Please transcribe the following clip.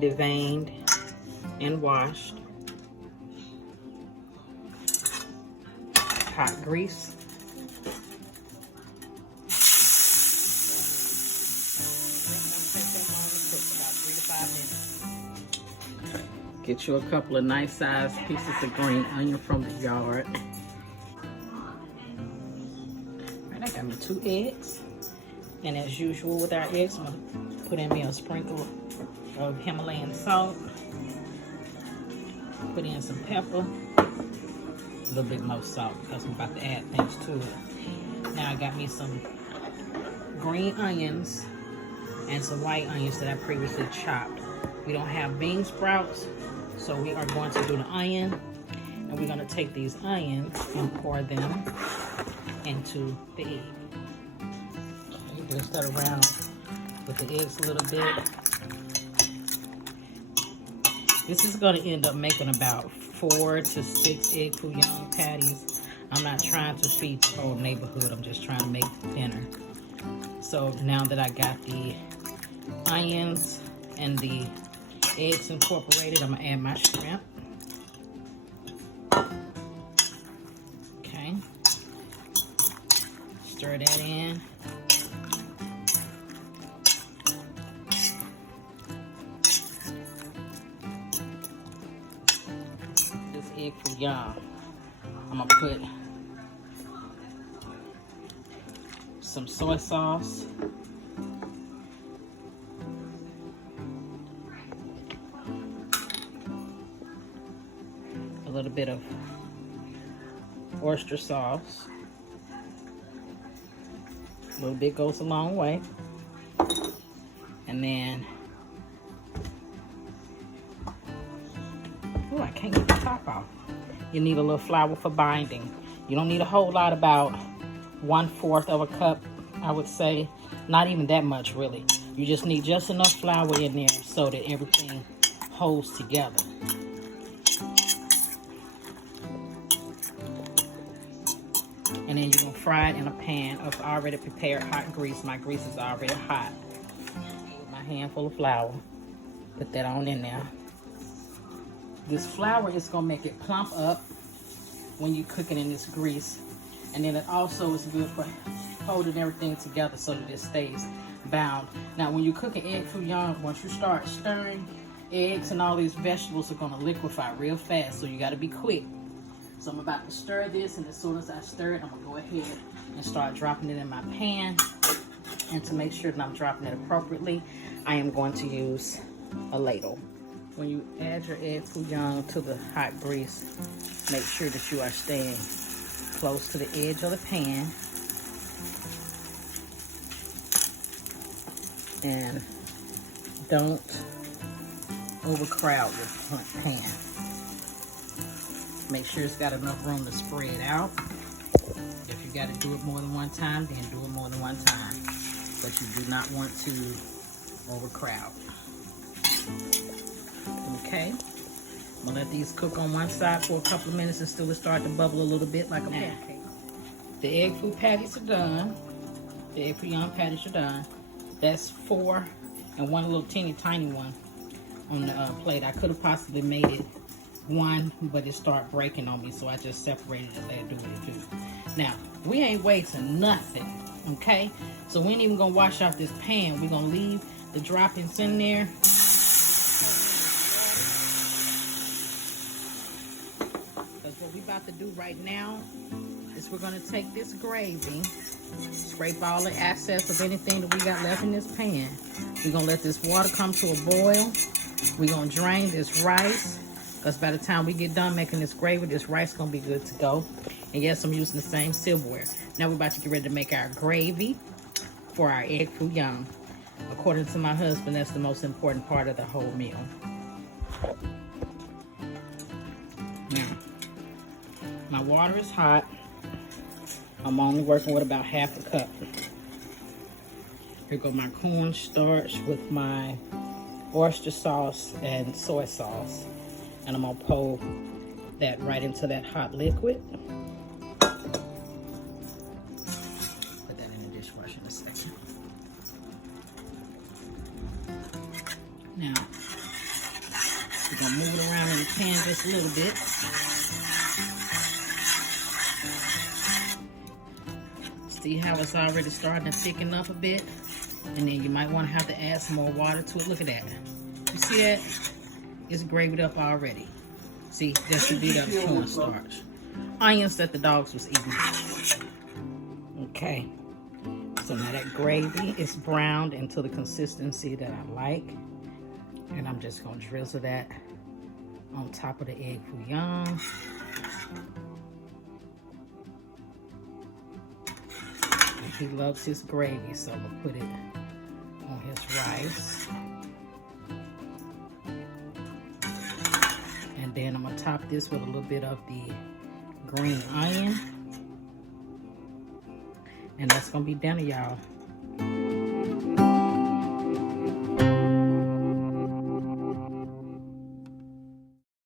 deveined and washed. Hot grease. Get you a couple of nice sized pieces of green onion from the yard. Alright, I got me 2 eggs. And as usual with our eggs, I'm gonna put in me a sprinkle of Himalayan salt. Put in some pepper. A little bit more salt because I'm about to add things to it. Now I got me some green onions and some white onions that I previously chopped. We don't have bean sprouts, so we are going to do the onion, and we're going to take these onions and pour them into the egg. Okay, just that around with the eggs a little bit. This is going to end up making about 4 to 6 egg foo young patties. I'm not trying to feed the whole neighborhood. I'm just trying to make dinner. So now that I got the onions and the eggs incorporated, I'm gonna add my shrimp. Okay. Stir that in. This egg foo young, I'm gonna put some soy sauce. A little bit of oyster sauce. A little bit goes a long way. And then, oh, I can't get the top off. You need a little flour for binding. You don't need a whole lot, about 1/4 of a cup, I would say. Not even that much, really. You just need just enough flour in there so that everything holds together. And then you're gonna fry it in a pan of already prepared hot grease. My grease is already hot. With my handful of flour, put that on in there. This flour is gonna make it plump up when you cook it in this grease. And then it also is good for holding everything together so that it stays bound. Now when you cook an egg foo young, once you start stirring, eggs and all these vegetables are gonna liquefy real fast, so you gotta be quick. So I'm about to stir this, and as soon as I stir it, I'm gonna go ahead and start dropping it in my pan. And to make sure that I'm dropping it appropriately, I am going to use a ladle. When you add your egg foo young to the hot grease, make sure that you are staying close to the edge of the pan. And don't overcrowd your pan. Make sure it's got enough room to spread out. If you got to do it more than one time, then do it more than one time. But you do not want to overcrowd. Okay. I'm gonna let these cook on one side for a couple of minutes until it starts to bubble a little bit like a pancake. The egg foo patties are done. The egg foo young patties are done. That's 4 and one little teeny tiny one on the plate. I could have possibly made it 1, but it started breaking on me, so I just separated it and let it do what it do. Now, we ain't wasting nothing, okay? So we ain't even gonna wash out this pan. We're gonna leave the droppings in there. Because what we about to do right now is we're gonna take this gravy, scrape all the excess of anything that we got left in this pan. We're gonna let this water come to a boil. We're gonna drain this rice, because by the time we get done making this gravy, this rice is going to be good to go. And yes, I'm using the same silverware. Now we're about to get ready to make our gravy for our egg foo young. According to my husband, that's the most important part of the whole meal. Now, my water is hot. I'm only working with about 1/2 cup. Here go my cornstarch with my oyster sauce and soy sauce. And I'm gonna pour that right into that hot liquid. Put that in the dishwasher in a second. Now, gonna move it around in the pan just a little bit. See how it's already starting to thicken up a bit? And then you might want to have to add some more water to it. Look at that. You see that? It's gravied up already. See, that's a bit of cornstarch. Onions that the dogs was eating. Okay. So now that gravy is browned into the consistency that I like. And I'm just going to drizzle that on top of the egg fouillon. He loves his gravy, so I'm gonna put it on his rice. And then I'm gonna top this with a little bit of the green onion. And that's gonna be dinner, y'all.